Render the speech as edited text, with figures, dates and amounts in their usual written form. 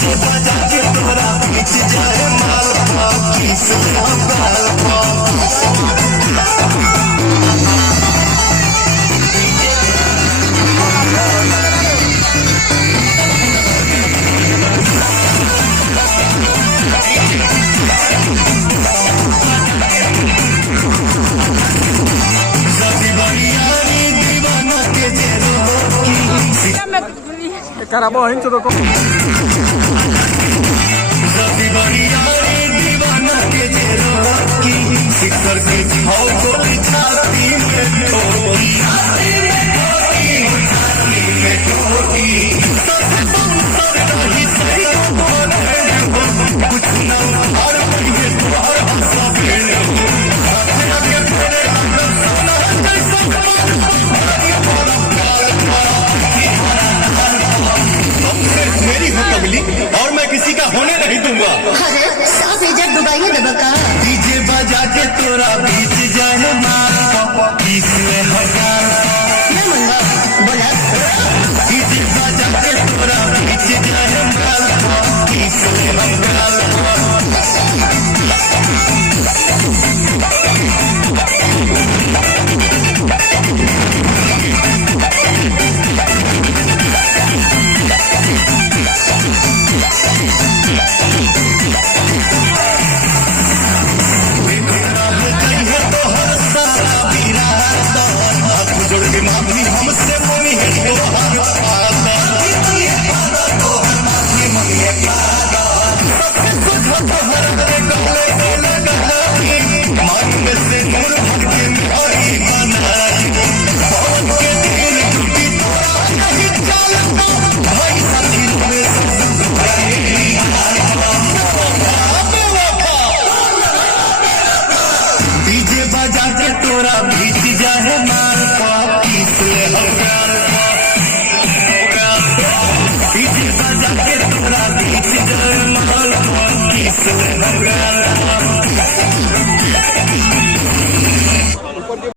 डीजे बजा के तोरा बीच जाए माल किस Carabao, a gente trocou. दीवाना के जेरो की सिक्कर के भाव को छाती में ठोकी कुछ ना हर महीने तुम्हार हंसा फेरे मेरी हो पब्लिक और मैं किसी का होने नहीं दूंगा। साफ इज्जत दुबाइए दबका डीजे बजा के तोरा बीच जाए माल 20 में हजार